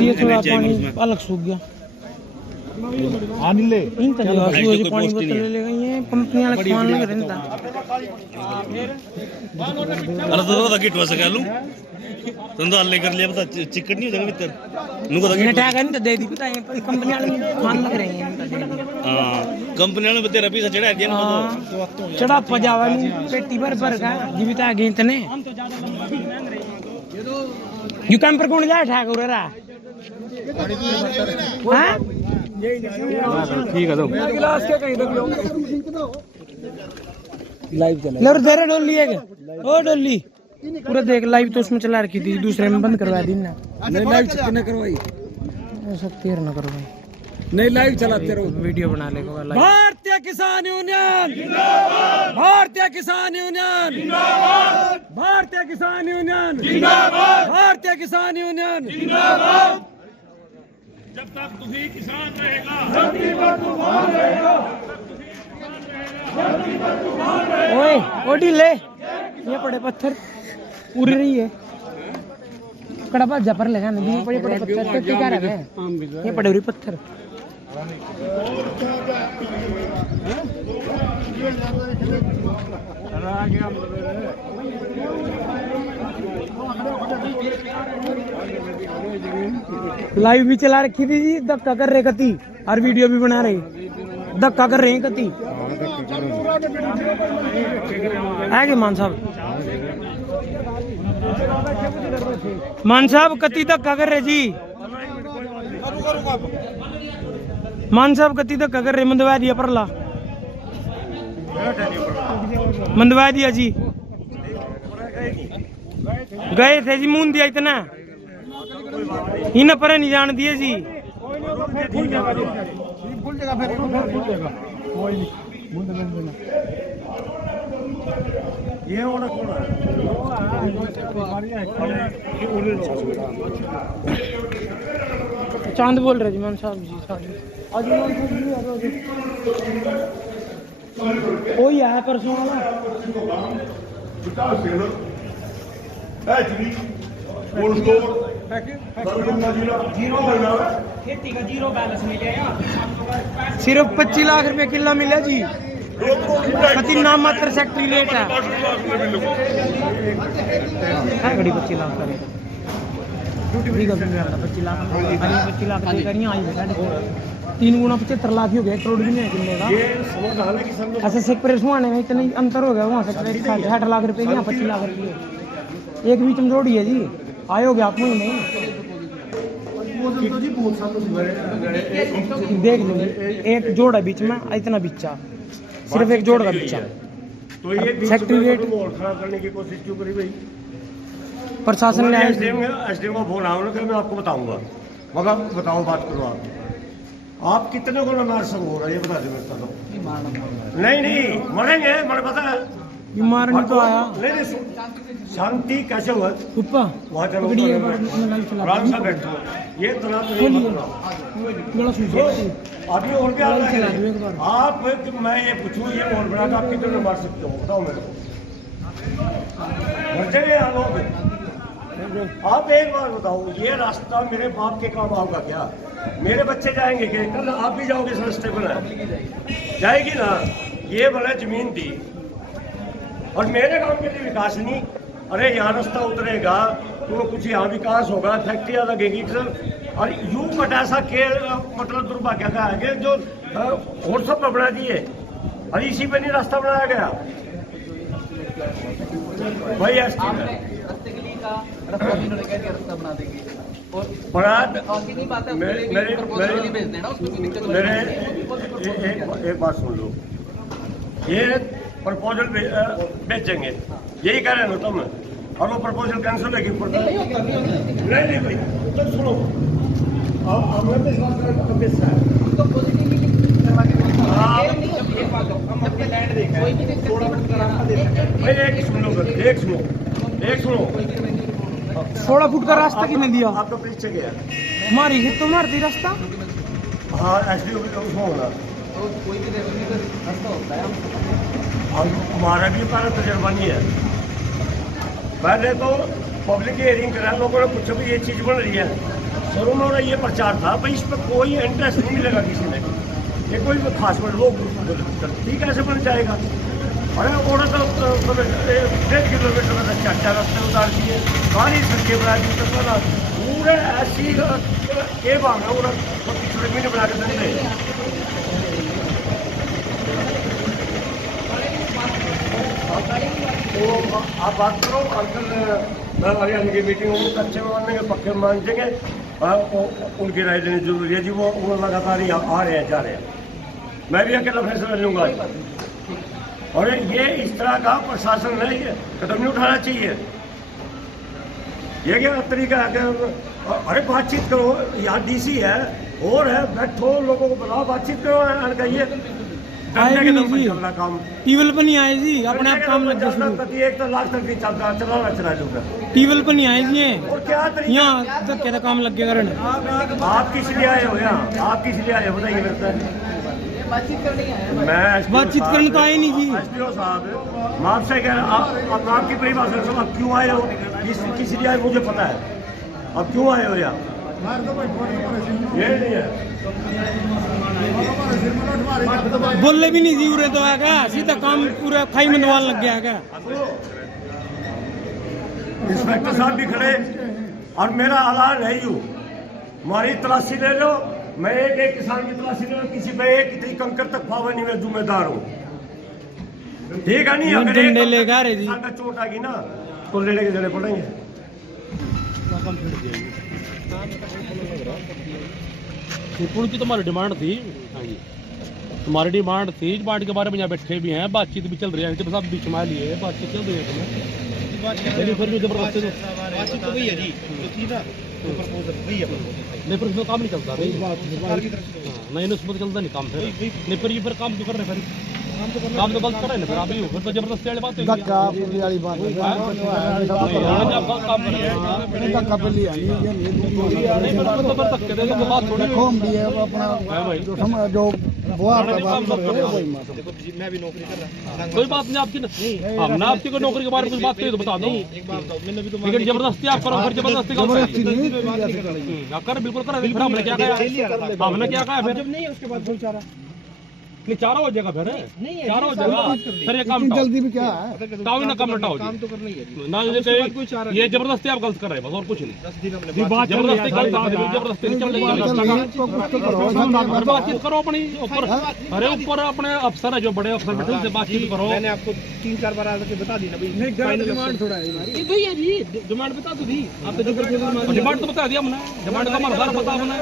ये थोड़ा पानी अलग सूख गया पानी ले इन तक पानी बोतल ले लेगा ये कंपनी वाले खान लग रहता अरे तो किट वैसे कह लूं तुम तो हल्ले कर लिया पता चिकट नहीं हो जाएगा भीतर नुको तो ये टैग नहीं तो दे दी पता है कंपनी वाले खान लग रहे हैं हां कंपनी वाले तेरा पीछे चढ़ा दिया ना तो चढ़ा पजावा नहीं पेटी भर का जीवित आ गए इतने यू काम पर कौन जाए ठाकुर रा हां ठीक है तो गिलास क्या कहीं रख लो लाइव चला ले जरा डोली है ओ डोली पूरा देख लाइव तो उसमें चला रखी थी दूसरे में बंद करवा दी ना नहीं लाइव कितने करवाई सब तेर ना करवाई नहीं लाइव चलाते रहो वीडियो बना लेगा भारतीय किसान यूनियन जिंदाबाद भारतीय किसान यूनियन जिंदाबाद भारतीय किसान यूनियन जिंदाबाद भारतीय किसान यूनियन जिंदाबाद जब तक तुझे किसान रहेगा धरती पर तूफान रहेगा ओए ओडी ले ये पड़े पत्थर उड़ रही है कड़ा बाजा पर लगा नदी में पड़े पत्थर तो क्या रहे ये पड़े उड़ी पत्थर लाइव भी चला रखी थी जी धक्का कर रहे कति और वीडियो भी बना रहे धक्का कर रहे हैं कति आगे मान साहब कति धक्का कर रहे जी मान साहब कति धक्का कर रहे मंदवा दिया परला मंदवा दिया जी गए थे जी मून दिया इतना इन्हें पर नहीं जान दिए जी चांद बोल रहे जी मान साहब जी कोई आया परसों वाला खेती का जीरो बैलेंस मिलेगा सिर्फ 25 लाख रुपए किला मिला जी पति नाम मात्र सेक्टरी रेट है घड़ी 25 लाख का रेट 25 लाख 25 लाख तीन गुना 75 लाख ही हो गया करोड़ भी नहीं किले का ऐसे सेक्टर सुहाने में इतनी अंतर हो गया वहाँ से 60 लाख रुपए यहाँ 25 लाख रुपये एक बीच में जोड़ी है जी आए हो गया आप नहीं देख लो एक जोड़ है बीच में इतना बिच्चा सिर्फ एक जोड़ का बिच्चा तो ये सेक्टरी रेट खराब करने की कोशिश क्यों करी भाई प्रशासन ने एसडीएम का फोन आओ ना मैं आपको बताऊंगा मगर बताओ बात करो आप कितने को मार सकते हो ये बता दो नहीं मरेंगे मुझे पता है बीमार नहीं तो आया नहीं शांति कैसे हुआ ऊपर वहाँ चलो आराम से बैठो ये तनाव अभी और क्या आप मैं ये पूछूं ये और बड़ा आप कितने मार सकते हो बताओ मेरे को आप एक बार बताओ ये रास्ता मेरे बाप के काम आऊंगा क्या मेरे बच्चे जाएंगे क्या कल आप भी जाओगे इस रास्ते पर जाएगी ना ये भले जमीन दी और मेरे गांव के लिए विकास नहीं अरे यहाँ रास्ता उतरेगा तो कुछ यहाँ विकास होगा फैक्ट्रियाँ लगेगी और यूं मटासा के मतलब दुर्भाग्य का है जो और सब बना दिए और इसी पे नहीं रास्ता बनाया गया वही एक बात सुन लो ये प्रपोजल बेचेंगे यही कह रहे हो तुम और वो प्रपोजल कैंसिल है नहीं भाई तो सुनो एक सुनो 16 फुट का रास्ता किसने दिया आपका पीछे गया मारी तो मारती रास्ता हाँ ऐसे उसमें होगा कोई भी रास्ता होता है हमारा भी पारा तजर्बा नहीं है पहले तो पब्लिक हियरिंग करा, लोगों ने पूछा भी ये चीज़ बन रही है। शुरू में ये प्रचार था भाई इस पर कोई इंटरेस्ट नहीं मिलेगा किसी ने, ये कोई खास पर लोग ठीक ऐसे बन जाएगा। अरे और तो 1.5 किलोमीटर में चाचा रास्ते उतार दिए, सारी सड़कें बना दी, तो पूरे ऐसी ये भावना पूरा पिछड़े महीने बना के दे। तो आप बात करो अंकल, मैं हरियाणा की मीटिंग में कच्चे मानने के पक्के मान देंगे, उनकी राय लेनी जरूरी है जी। वो लगातार ही आ रहे हैं जा रहे हैं, मैं भी अकेला फैसला लूँगा। और ये इस तरह का प्रशासन है, ये कदम नहीं उठाना चाहिए। ये क्या तरीका है कि अरे बातचीत करो, यहाँ डीसी है और है, बैठो लोगों को बुलाओ, बातचीत करो, कहिए काम टीवल पर नहीं आए जी, अपने आप काम लग गया। एक तो लाख तक भी चलता चला लूँगा, टीवल पर नहीं आए जी, और क्या यहाँ तक क्या काम लग गया करने। आप किस लिए आए हो यहाँ, आप किस लिए आए हो बताइए मेरे से। मैं बातचीत करने तो आए नहीं जी। एसपीओ साहब, मैं आपसे कह रहा हूँ, आपकी परिभाषा से आप क्यों आए हो, किस लिए आए मुझे पता है, अब क्यों आए हो यहाँ। ये नहीं है, बोले भी नहीं जी, उरे तो आएगा सीधा काम पूरा खाई में नवाल लग गया है। इंस्पेक्टर साहब भी खड़े और मेरा ऐलान है यूँ, हमारी तलाशी ले लो, मैं एक किसान की तलाशी ले लो, किसी पे एक इतनी कंकर तक पावा नहीं, मैं जिम्मेदार हूँ, ठीक है। नहीं अगर एक लेगा रे जी का चोट आ गई ना तो लेने के देने पड़ेंगे। पुल की तुम्हारी डिमांड थी, हाँ जी तुम्हारी डिमांड थी, डिमांड के बारे में यहाँ बैठे भी हैं, बातचीत भी चल रही है, सब बीच में लिए बातचीत चल रही है तुम्हें, फिर भी जबरदस्ती बातचीत तो वही है जी, तो थी ना नहीं, पर उसमें काम नहीं चलता नहीं, उसमें तो चलता नहीं काम, फिर नहीं फिर काम क्यों कर रहे, फिर काम तो गलत कर रहे हैं, फिर आप ही फिर तो जबरदस्ती वाली बात है, कोई बात नहीं आपकी, हमने आपकी कोई नौकरी के बारे में कुछ बात कही तो बता दो, लेकिन जबरदस्ती आप करो, फिर जबरदस्ती कर बिल्कुल कर, फिर हमने क्या कहा, हमने क्या कहा, फिर नहीं उसके बाद कोई चारा नहीं, चारा हो जाएगा, फिर चारा हो जाएगा, फिर ये काम जल्दी भी क्या है, टाओ ना काम हटाओ, काम तो करना ही है ना, ये जबरदस्ती आप गलत कर रहे हैं, बस और कुछ नहीं, जबरदस्ती गलत आदमी जबरदस्ती बातचीत करो अपनी ऊपर, अरे ऊपर अपने अफसर है जो बड़े अफसर बैठे उनसे बातचीत करो। मैंने आपको 3-4 बार आके बता दी ना भाई, डिमांड थोड़ा है हमारी भाई है जी, डिमांड बता दो दी, आप डिमांड तो बता दिया हमने, डिमांड का हमारा सारा पता हमने,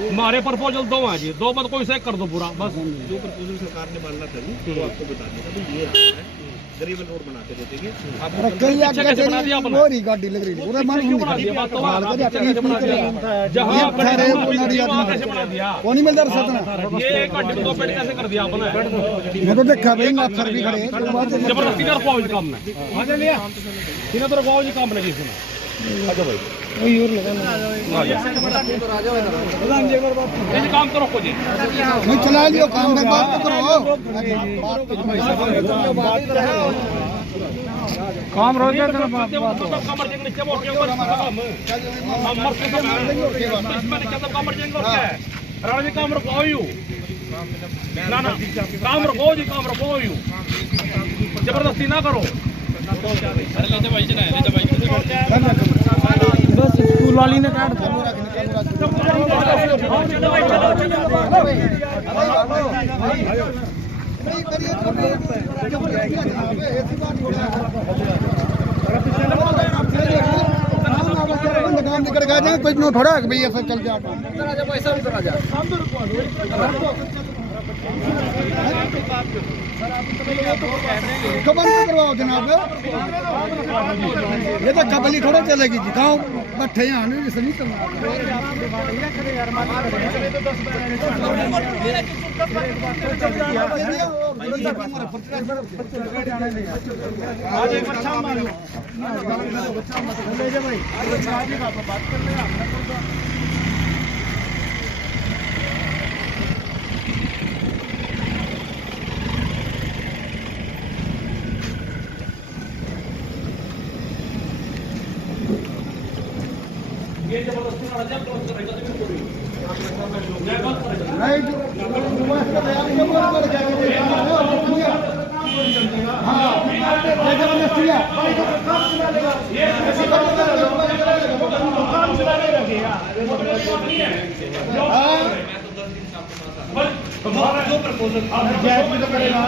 हमारे प्रपोजल 2 हैं जी, 2 मत कोई से कर दो पूरा, बस जो प्रपोजल सरकार ने मानना था जी तो आपको बता दें, ये गरीब रोड बना के दे देंगे आपको, कई आगे कैसे बना दिया आपने, और ही गाड़ी लग रही है पूरा मन नहीं बना दिया, बात तो जहां कैसे बना दिया, कौन ही मिलदार सतना, ये गाड़ी में 2 पेड़ कैसे कर दिया आपने, मैं तो देखा भाई अफसर भी खड़े हैं, जबरदस्ती कर पाओ काम में आ जा लिया, इन्हें तो रखवाओ जी काम लगी इसमें, आजा भाई वही और लगाना ये काम तो रखो जी, नहीं चला लियो काम में, बात तो करो, काम रोज कमर देंगे नीचे मोटे ऊपर हम मर से इसमें क्या सब कमर देंगे और क्या है, रानी काम रखो यू ना ना काम रखो जी, काम रखो यू, जबरदस्ती ना करो, बस स्कूल वाली ने काट दिया। कोई थोड़ा भैया फिर चल जाओ, तो बंद करवाओ जनाब, ये तो कबली थोड़ा चलेगी जी, गाँव बैठे यहाँ नहीं ये जबरदस्ती ना जब क्रॉस करेगा तो बिल्कुल मैं बात करेगा नहीं जो इसका बयान ये बोल कर हाँ ये जबरदस्ती है ये दुकान चलाने लगेगा जो प्रपोजल जायज भी तो करेगा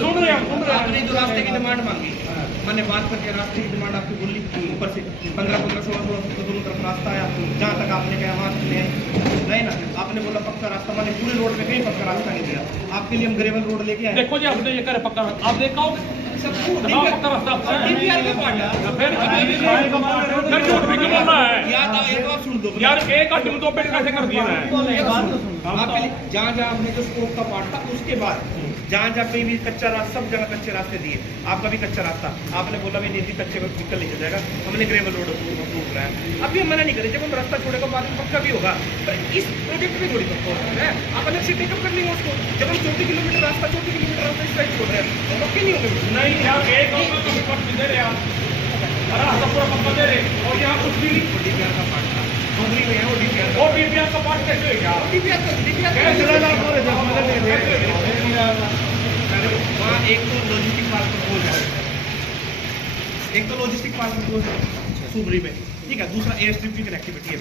सुन रहे हैं आपने जो रास्ते की डिमांड मांगी, मैंने बात करके रास्ते की डिमांड आपकी बोली, ऊपर से 15-16 तो दोनों तरफ रास्ता आया, जहाँ तक आपने कहा वहाँ तक ले आए नहीं ना। आपने बोला पक्का रास्ता, मैंने पूरे रोड पे कहीं पक्का रास्ता नहीं दिया, आपके लिए हम ग्रेवल रोड लेके आए। देखो जी आपने ये करे पक्का आप देखो पक्का रास्ता DPR का पार्ट है, फिर झूठ भी क्यों बोलना है याद आओ, एक बार सुन दो यार एक घंटे में 2 पेज कैसे कर दिया है आपके लिए जहाँ जहाँ आपने जो स्कोप का पार्ट था, उसके बाद जहाँ जहाँ पे भी कच्चा रास्ता, सब जगह कच्चे रास्ते दिए, आपका भी कच्चा रास्ता, आपने बोला भी नहीं कच्चे को निकल नहीं जाएगा, हमने ग्रेवल रोड अप्रूव कराया। अभी हम मना नहीं करें, जब हम रास्ता छोड़ेगा बाद में पक्का भी होगा, पर इस प्रोजेक्ट में थोड़ी पक्का होता है। आप अलग से टेकअप कर लेंगे उसको, जब हम 34 किलोमीटर रास्ता इस साइड छोड़ रहे हैं तो पक्के नहीं होंगे। नहीं यार एक कमिटमेंट दे रहे आप रास्ता पूरा पक्का दे रहे और यहाँ कुछ भी नहीं DPR का पार्ट था, डोगरी में है वो DPR और DPR का पार्ट कैसे है क्या DPR कैसे वहाँ एक तो लॉजिस्टिक पार्क प्रपोज है, एक तो लॉजिस्टिक पार्क प्रपोज है सुबरी में, ठीक है। दूसरा एयर स्ट्रिप की कनेक्टिविटी है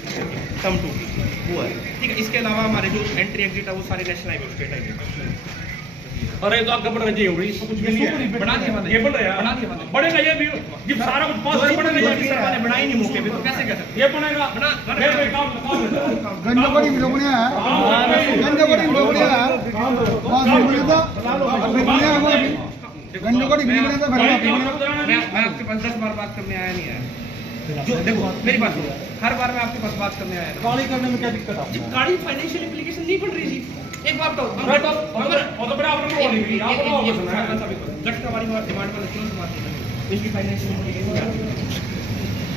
टर्म 2 की, वो है, ठीक है। इसके अलावा हमारे जो एंट्री एग्जिट है वो सारे नेशनल हाईवे स्टेट हाईवे। अरे तो आगे बढ़ना चाहिए होगी इसको कुछ भी नहीं है बना दिया मैंने, ये बन रहा है बना दिया मैंने, बढ़ेगा ये भी जब सारा कुछ पास नहीं बढ़ेगा मैंने बनाई नहीं मौके पे, तो कैसे कर सकते ये बनेगा मेरे काम गंजगोड़ी भी लोग है गंजगोड़ी भी लोग है बात नहीं बोलता अभी दुनिया है वो अभी गंजगोड़ी भी नहीं बोलता फिर मैं आपके पास 10 बार बात करने आया नहीं आया। जो देखो मेरी बात सुनो, हर बार मैं आपके पास बात करने आया गाड़ी करने में क्या दिक्कत है गाड़ी फाइनेंशियल एप्लीकेशन नहीं बन रही थी। एक बात तो गटकावाड़ी डिमांड पर इसकी फाइनेंशियल एप्लीकेशन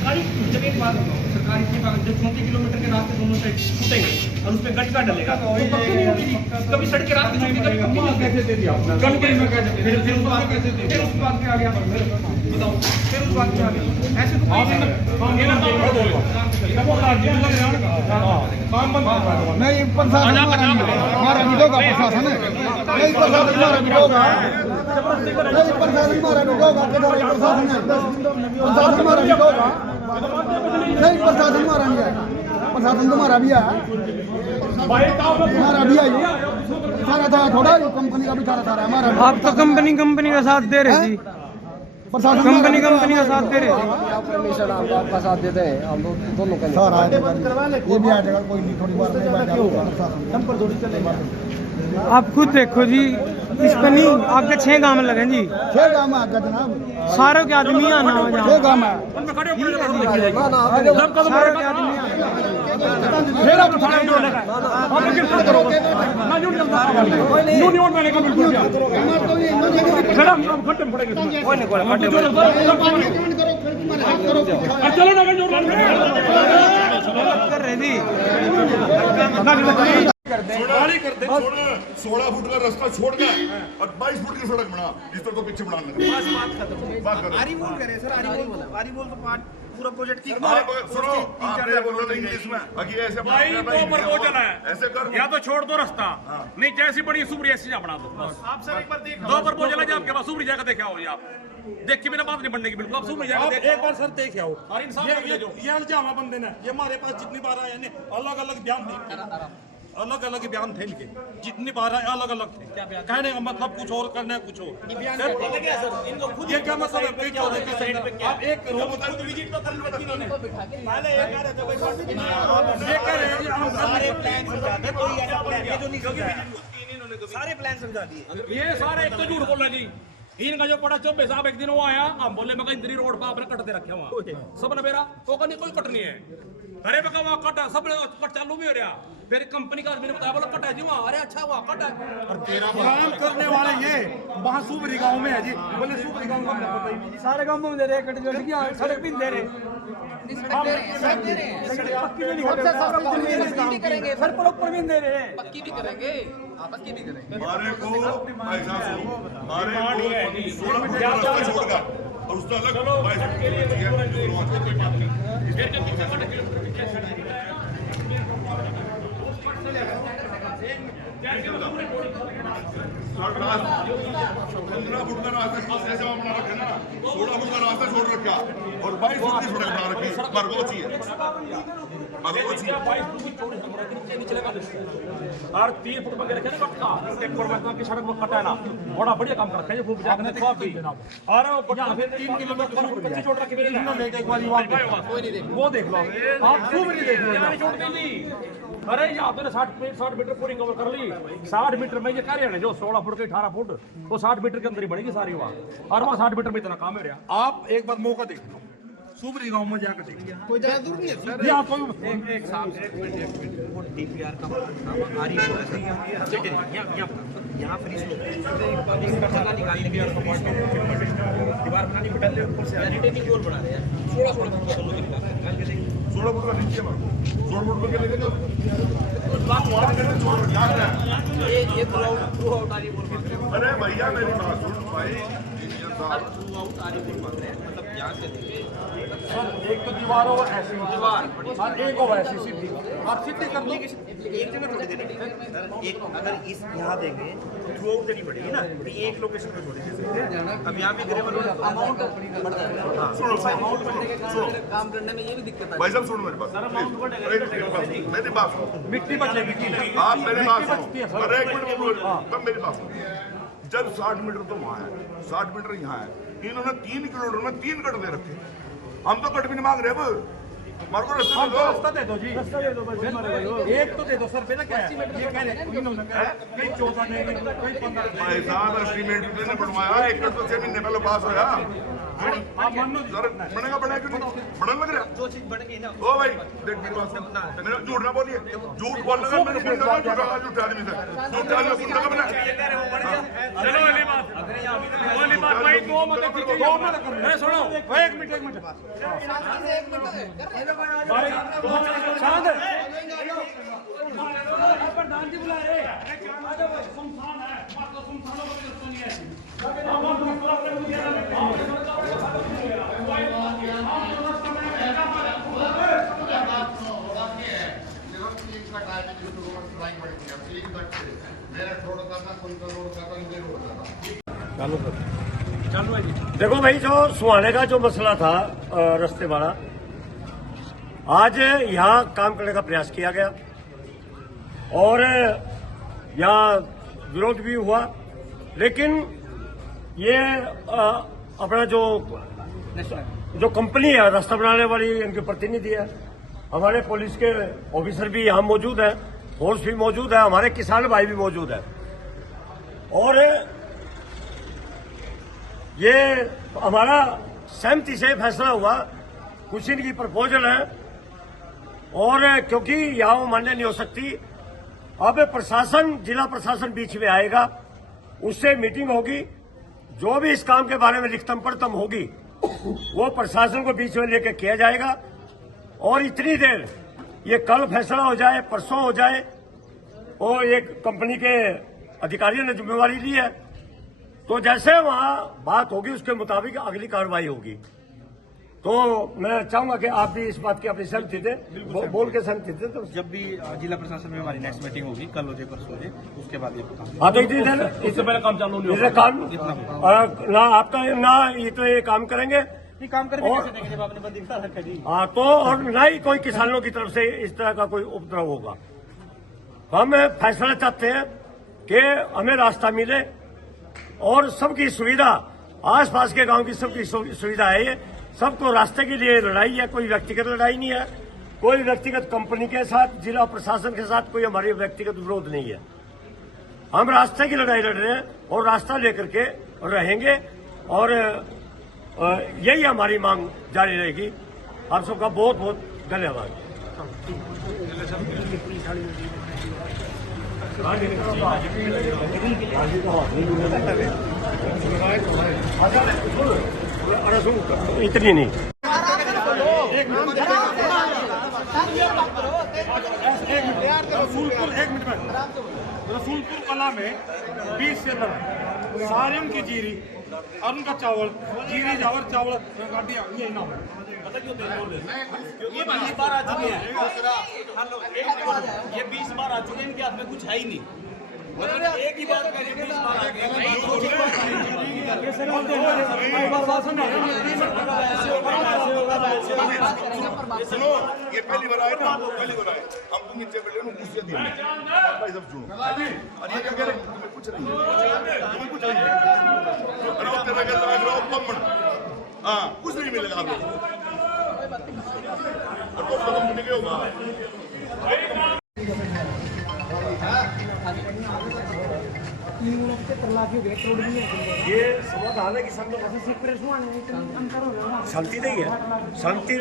गाड़ी जब एक बात बताओ, सरकार इतनी बात जब 34 किलोमीटर के रास्ते दोनों साइड छूटेंगे और उस पर गटका डलेगा तो पक्के नहीं होगी। कभी सड़क के रास्ते छूटेगा कैसे दे दिया फिर उस बात पे आ गया, बताओ फिर उस बात पे आ गया, ऐसे तो नहीं प्रशासन हमारा भी होगा, प्रशासन है नहीं प्रशासन हमारा भी होगा, नहीं प्रशासन हमारा भी होगा, प्रशासन है प्रशासन हमारा भी होगा, नहीं प्रशासन हमारा नहीं है, प्रशासन तुम्हारा भी है, हमारा भी है, सारा था थोड़ा कंपनी का भी सारा था हमारा। आप तो कंपनी का साथ दे रहे थे, प्रशासन कंपनी का साथ दे रहे थे। आपका साथ देते हैं हम दोनों का सारा ये भी आ जाएगा कोई नहीं, थोड़ी बार में आप खुद देखो जी, इस पर नहीं आपके 6 गांव लगे जी, 6 गाँव में आगे जनाब सारों के आदमी आना हो 6 गाँव में चलो ना कर रहे थी। गाड़ी करते छोड़ 16 फुट का रास्ता छोड़ के और 22 फुट की सड़क बना, इस तरह तो पीछे बढ़ाने लगे। बात खत्म। आरी बोल करे सर, आरी बोल तो पार्ट पूरा प्रोजेक्ट की आप सुनो, आपने बोला नहीं इंग्लिश में अभी ऐसे भाई तो प्रपोजल है, ऐसे कर या तो छोड़ दो रास्ता, नहीं जैसी बड़ी सुबरी ऐसी जा बना दो बस। आप सर एक बार देख 2 प्रपोजल है आपके पास, सुबरी जाकर देखा हो आप, देख के बिना बात नहीं बनने की, बिल्कुल आप सुबरी जाकर एक बार सर देख आओ। और इंसान ये अलजामा बंदे ने ये हमारे पास जितनी बार आए ने अलग अलग बयान थे, अलग अलग बयान थे इनके, जितनी बार आए अलग अलग थे, कहने का मतलब कुछ और, करने कुछ और। ये क्या मतलब है? आप एक खुद विजिट तो कर लो, पहले ये कह रहे थे भाई ये कह रहे हैं हम सारे प्लान समझाते, कोई ऐसा प्लान है जो नहीं समझा, सारे प्लान समझा दिए। ये सारे एक तो झूठ बोल रहे जी, इनका जो पड़ा चौबे साहब एक दिन वो आया, हम बोले मैं इंद्री रोड पर आपने कटते रखे वहाँ सब ने मेरा तो कहने कोई कट नहीं है, अरे मैं वहाँ कट है, सब कट चालू भी हो रहा, फिर कंपनी का आदमी ने बताया बोला कट है जी वहाँ, अरे अच्छा वहाँ कट है, और तेरा काम करने वाला ये वहाँ सुबरी गाँव में है जी, बोले सुबरी गाँव का पता ही नहीं, सारे गाँव में दे रहे कट सड़क भी दे रहे, पक्की करेंगे सर, प्रॉपर भी दे रहे हैं, पक्की भी करेंगे, पक्की भी करेंगे। हमारे को ऐसा सुनो, हमारे को 16 फुट का रास्ता छोड़ कर और और उसका अलग 22 फुट की है, कोई बात नहीं। पंद्रह फुट का रास्ता जैसे बना रखे ना, 16 फुट का रास्ता छोड़ रखा और 22 फुट की सड़क बना रखी। मरगोची है, मरगोची है। और 3 फुट में रखे ना कटका एक फुट की सड़क में कटा है ना, बड़ा बढ़िया काम कर रखा है। ये फुट जाकर देखो आप भी और यहाँ पे 3 किलोमीटर कच्ची छोड़ रखी है इन्होंने एक बार वो देख लो आप, खूब नहीं देख लो छोड़ दी। अरे यहाँ तो 60 मीटर पूरी कवर कर ली। 60 मीटर में ये कह रहे हैं जो 16 फुट के 18 फुट वो 60 मीटर के अंदर ही बढ़ेगी सारी वहाँ, और वहाँ 60 मीटर में इतना काम है। आप एक बार मौका देख लो, सुबरी गांव में जाकर देखिए, कोई ज्यादा दूर नहीं है सर। यहाँ कोई एक मिनट वो डीपीआर का आरी हो रहा है यहाँ फ्री स्लोप एक कटका निकालने के दीवार बनानी पड़ती है, ऊपर से रिटेनिंग वॉल बना रहे हैं 16 फुट का 16 फुट का नीचे मारो, 16 फुट के लेके जाओ। ये थ्रू आउट आरी बोल मांग रहे हैं। अरे भैया मेरी बात सुन भाई, थ्रू आउट आरी बोल मांग रहे हैं, मतलब यहाँ से देखिए एक तो दीवार हो ऐसी दीवार और एक हो ऐसी सीधी, आप सीधी कर दो। एक जगह थोड़ी देनी सर, एक अगर इस यहाँ देंगे थ्रू आउट देनी पड़ेगी ना, तो एक लोकेशन पे थोड़ी दे सकते हैं। अब यहाँ भी ग्रेवल अमाउंट बढ़ जाएगा, सुनो काम करने में ये भी दिक्कत है। भाई साहब सुनो मेरी बात, मेरी बात सुनो, मिट्टी बचेगी आप मेरी बात सुनो, अरे एक मिनट तब मेरी बात सुनो। जब 60 मीटर तो वहाँ है, 60 मीटर यहाँ है, इन्होंने 3 किलोमीटर में 3 कट दे रखे। हम तो कट भी नहीं मांग रहे। अब मार्को रास्ता दे दो जी, रास्ता दे दो बस, एक तो दे दो सर। पहले क्या है ये कह रहे हैं इन्होंने कहा कहीं 14 देंगे कहीं 15 भाई साहब एस्टीमेट ने बनवाया, एक कट तो 6 महीने पहले पास होया। बनेगा बनेगा क्यों नहीं बनने लग रहा जो चीज बनेगी ना। ओ भाई देख मेरी बात सुन, मैंने झूठ ना बोलिए, झूठ बोलने का मैंने झूठ आदमी से झूठ आदमी सुनने का बना। चलो वाली बात भाई दो मत अरे सुनो एक मिनट भाई शांत प्रधान जी बुला रहे सुनसान है मात्र सुनसानों को सुनिए देखो भाई, जो सुहाने का जो मसला था रास्ते वाला, आज यहाँ काम करने का प्रयास किया गया और यहाँ विरोध भी हुआ, लेकिन ये अपना जो कंपनी है रास्ता बनाने वाली, इनके प्रतिनिधि है, हमारे पुलिस के ऑफिसर भी यहाँ मौजूद है, फोर्स भी मौजूद है, हमारे किसान भाई भी मौजूद है, और ये हमारा सहमति से फैसला हुआ। कुछ इनकी प्रपोजल है और क्योंकि यहाँ वो मान्य नहीं हो सकती, अब प्रशासन, जिला प्रशासन बीच में आएगा, उससे मीटिंग होगी, जो भी इस काम के बारे में लिखतम पढ़तम होगी वो प्रशासन को बीच में लेकर किया जाएगा। और इतनी देर ये कल फैसला हो जाए, परसों हो जाए, और एक कंपनी के अधिकारियों ने जिम्मेवारी ली है, तो जैसे वहां बात होगी उसके मुताबिक अगली कार्रवाई होगी। तो मैं चाहूंगा कि आप भी इस बात की अपनी सहमति दें, बोल के सहमति दें। तो जब भी जिला प्रशासन में हमारी नेक्स्ट मीटिंग होगी, कल हो जाए परसों हो जाए, उसके बाद ये हाँ तो इतनी देर इससे पहले काम चालू नहीं इसे काम ना आपका ना इतना ये काम करेंगे, काम करके कैसे देंगे जब आपने बंदी कर रखा जी। हाँ तो और ना ही कोई किसानों की तरफ से इस तरह का कोई उपद्रव होगा। हम फैसला चाहते हैं कि हमें रास्ता मिले और सबकी सुविधा, आसपास के गांव की सबकी सुविधा है। ये सबको रास्ते के लिए लड़ाई है, कोई व्यक्तिगत लड़ाई नहीं है, कोई व्यक्तिगत कंपनी के साथ, जिला प्रशासन के साथ कोई हमारी व्यक्तिगत विरोध नहीं है। हम रास्ते की लड़ाई लड़ रहे हैं और रास्ता लेकर के रहेंगे और यही हमारी मांग जारी रहेगी। आप सबका बहुत बहुत धन्यवाद। इतनी नहीं, रसूलपुर कला में 20 से सारिम की जीरी अरुण का चावल जीरी चावल चावल गाड़ी ये ना पता क्यों तेल बोल रहे क्योंकि 20 बार आ चुके हैं ये 20 बार आ चुके हैं इनके हाथ में कुछ है ही नहीं मतलब एक ही बात करिए 20 बार आ गए सुनो ये पहली बार आए ना पहली बार आए हमको नीचे बैठे ना गुस्से दिए भाई सब सुनो और ये क्या कह रहे तुम्हें कुछ नहीं तुम्हें कुछ नहीं अरे वो तेरा क्या लग रहा है पम्मन हाँ कुछ नहीं मिलेगा आपको और वो खत्म होने के होगा ये समाधान है कि सब लोग शांति नहीं है शांति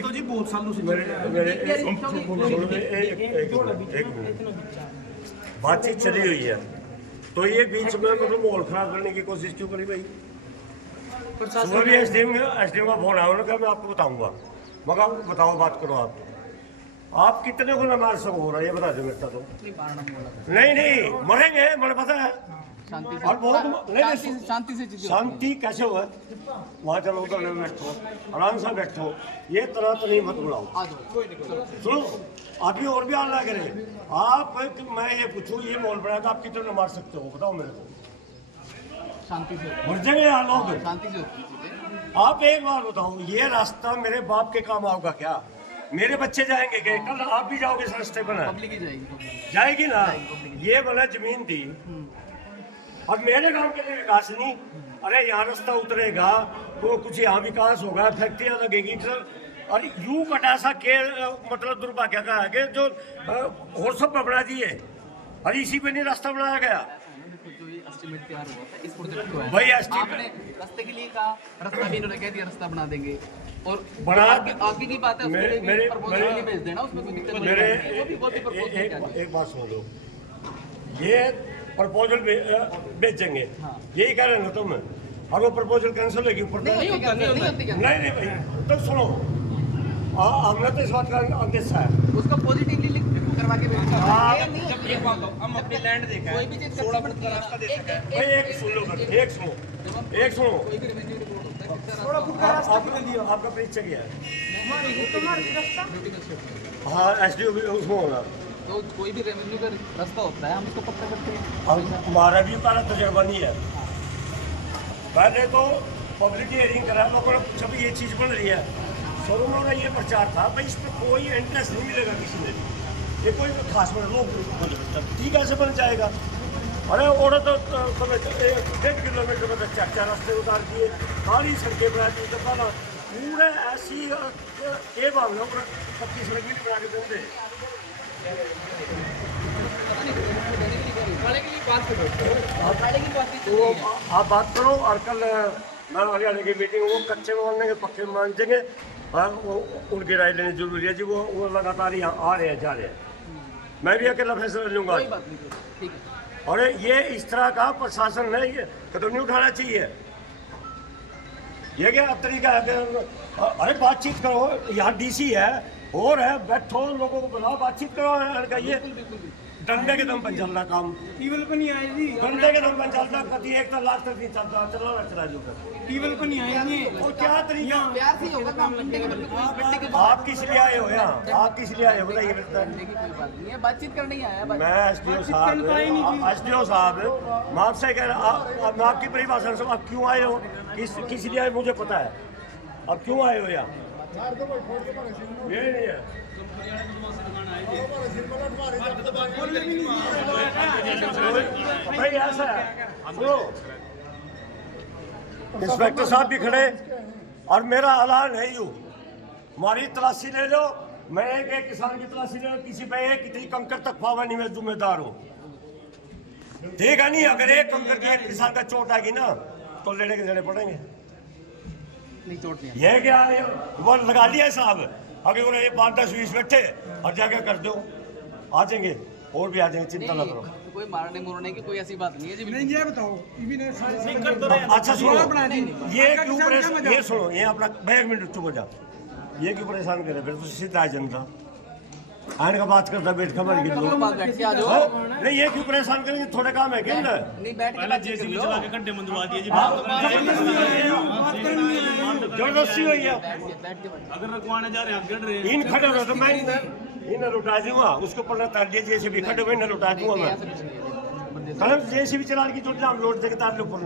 तो जी बहुत सालों से बातचीत चली हुई है तो ये बीच में मतलब माहौल खराब करने की कोशिश क्यों करी भाई सुबह भी एसडीएम का फोन आया उन्होंने कहा मैं आपको बताऊंगा मगर बताओ बात करो आप कितने को नमाज सब हो रहा है ये बता दो मेरे तो नहीं मरेंगे मुझे पता है और बहुत शांति से शांति कैसे हुआ वहाँ चलो उधर बैठो आराम से बैठो ये तरह तो नहीं मत बुलाओ सुनो अभी और भी आना करें आप मैं ये पूछूं ये मोल बना था आप कितने मार सकते हो बताओ मेरे को शांति से मर जाएंगे यहाँ लोग शांति से आप एक बार बताओ ये रास्ता मेरे बाप के काम आओगा क्या मेरे बच्चे जाएंगे क्या कल आप भी जाओगे इस रास्ते पर पब्लिक ही जाएगी ना ये वाला जमीन थी और मेरे गांव के लिए विकास नहीं अरे यहाँ रास्ता उतरेगा तो कुछ यहाँ विकास होगा फैक्ट्रियाँ लगेगी सर और यूं कटासा के मतलब दुर्भाग्य का है कि जो और सब बना दिए और इसी पे नहीं रास्ता बनाया गया जो ये एस्टिमेट तैयार हुआ था इस प्रोजेक्ट को है भाई estimate- आपने रास्ते के लिए कहा रास्ता भी इन्होंने कह दिया रास्ता बना देंगे और बना आगे की बात है उसके लिए भी प्रपोजल के लिए भेज देना उसमें कोई दिक्कत नहीं है वो भी प्रपोजल क्या एक बात सुन लो ये प्रपोजल बेचेंगे यही कह रहे ना तुम और वो प्रपोजल कैंसिल होगी नहीं होती नहीं भाई तो सुनो हमने तो इस बात का अंदेशा है उसका पॉजिटिवली लिख करवा के भेजना हम अपनी लैंड देखा कोई भी चीज 16 फुट का रास्ता देखा है भाई एक सुन लो एक सुनो आपका परिचय क्या है हाँ एसडीओ उसमें होना तो कोई भी रेवेन्यू का रास्ता होता है हम उसको पक्का करते हैं हमारा भी उतारा तजर्बा नहीं है पहले तो पब्लिक हियरिंग करा लोगों ने पूछा भी ये चीज़ बन रही है सर उन्होंने ये प्रचार था भाई इस पर कोई इंटरेस्ट नहीं मिलेगा किसी ने ये कोई खास में लोग ठीक ऐसे बन जाएगा अरे और तो 1.5 किलोमीटर में 4 रास्ते उतार दिए सारी सड़कें बना दी तो पहला पूरे ऐसी ये भावना पक्की सड़क भी बना के देते तो आप बात करो और कल मैं हरियाणा की मीटिंग वो कच्चे में मानेंगे पक्के में मान देंगे और वो उनकी राय लेनी जरूरी है जी वो लगातार यहाँ आ रहे हैं जा रहे हैं मैं भी अकेला फैसला लूँगा और ये इस तरह का प्रशासन ने ये कदम नहीं उठाना चाहिए ये क्या तरीका है अरे बातचीत करो यहाँ डीसी है और है बैठो लोगों को बुलाओ बातचीत करो ये डंडे के दम पर चल रहा काम टीवल पर नहीं आएगी डंडे के दम पर चलता कभी एक तो लाख तक नहीं चलता चला जो टीवल पर नहीं आएगी और क्या तरीका प्यार से ही होगा काम घंटे के आप किस लिए आए हो यहाँ आप किस लिए आए हो बताइए कोई बात नहीं है बातचीत करने ही आया मैं एसडीओ साहब मैं आपसे कह रहा मैं आपकी परिभाषा से आप क्यों आए हो किस लिए आए मुझे पता है अब क्यों आए हो यहाँ ये नहीं है भाई ऐसा है सुनो इंस्पेक्टर साहब भी खड़े और मेरा ऐलान है यूं हमारी तलाशी ले लो मैं एक किसान की तलाशी ले लो किसी पे एक कितनी कंकर तक पावानी में जिम्मेदार हूँ ठीक है नहीं अगर एक कंकर की एक किसान का चोट आएगी ना तो लेने के देने पड़ेंगे नहीं चोट नहीं ये क्या है वो लगा लिया साहब अभी उन्हें ये 5-10-20 बैठे और जाके कर दो आ जाएंगे और भी आ जाएंगे चिंता ना करो कोई मारने मुरने की कोई ऐसी बात नहीं है जी नहीं ये बताओ अच्छा सुनो ये क्यों ये सुनो ये अपना 1 मिनट चुप हो जाओ ये क्यों परेशान करे फिर तो सीधा है जनता आने का बात करता बैठ खबर की तो बात बैठ के आ जाओ नहीं ये क्यों परेशान करेंगे थोड़े काम है क्या ना नहीं बैठ के बात कर लो घंटे मंदवा दिए जी जबरदस्ती हुई है बैठ के अगर रखवाने जा रहे हैं आप गड़ रहे इन खड़े हो तो मैं इन्हें लुटा दूंगा उसको पलटा तार दिए जैसे भी खड़े हुए इन्हें लुटा दूंगा मैं कलम जैसे भी चला की चोट हम लोट देके तार लो ऊपर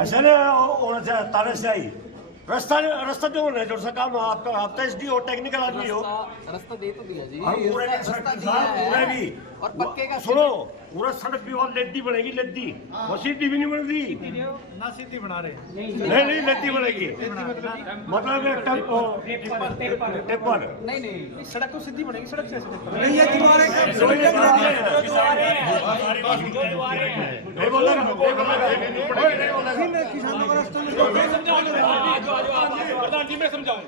ऐसा ना होना चाहिए तारे से आई रास्ता जो है जो सा काम आपका आप तो एसडी हो टेक्निकल आदमी हो रास्ता दे तो दिया जी हम पूरे भी रास्ता सड़क दिया है पूरे भी और पक्के का सुनो पूरा सड़क भी और लद्दी बनेगी लद्दी वो सीधी भी नहीं बन रही ना सीधी बना रहे नहीं लद्दी बनेगी मतलब एक टेपर नहीं नहीं सड़क तो सीधी बनेगी सड़क से नहीं बोला किसानों का रास्ता प्रधान जी मैं समझाऊं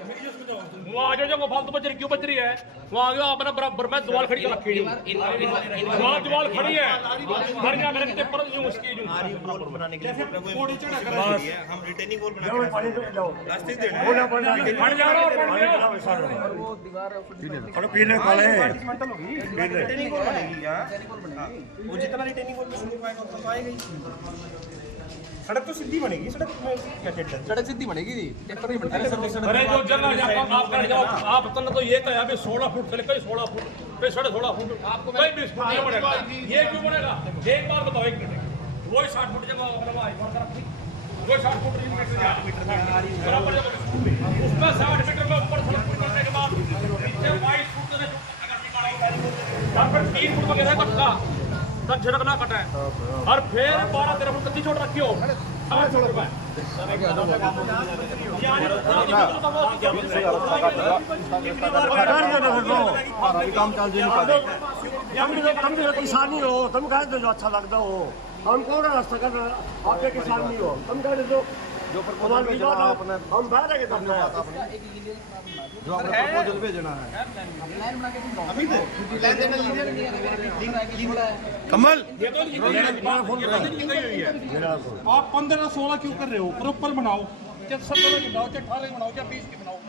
वहाँ जो वो फालतू बच रही क्यों बच रही है वहाँ जो अपना बराबर में दीवार खड़ी रखी है वहाँ दीवार खड़ी है बढ़िया मेरे पेपर यूं उसकी बनाने के लिए हम रिटेनिंग वॉल जाओ पानी तो जाओ रास्ते दे बोला पड़ना हट जा रहा हूँ, हट जा रहा हूँ। और वो दीवार है ऊपर थोड़ा पीने काले रिटेनिंग वॉल बनेगी यहाँ वो जितना रिटेनिंग वॉल में शुरू पाएगा उतना तो आएगा ही सड़क तो सीधी बनेगी सड़क में क्या टेंशन सड़क सीधी बनेगी जी टेक्टर ही बनेगा अरे जो जगह जाकर आप कर जाओ आप तो तो ये कहा 16 फुट चले कहीं 16 फुट कहीं 16.5 फुट आपको कहीं 20 फुट नहीं बनेगा ये क्यों बनेगा एक बार बताओ एक मिनट वही 60 फुट जगह मतलब आई बार तरफ वही 60 फुट मीटर बराबर उसमें 60 मीटर के ऊपर सड़क फुट करने के बाद नीचे 22 फुट अगर फिर 3 फुट वगैरह कटका तब झड़क ना कटा है और फिर 12-13 फुट कच्ची छोड़ रखी हो किसानी हो तुम कह दो जो अच्छा लगता हो हम कौन रास्ता कर रहे आपके किसान नहीं हो तुम कह दो जो प्रपोजल भेजना आपने हम बाहर आके करना है जो आपने प्रपोजल भेजना है प्लान बना के तुम अभी प्लान देना लीडर नहीं है कमल ये तो आप 15-16 क्यों कर रहे हो प्रॉपर बनाओ चाहे 17 की बनाओ चाहे 18 की बनाओ चाहे 20 की बनाओ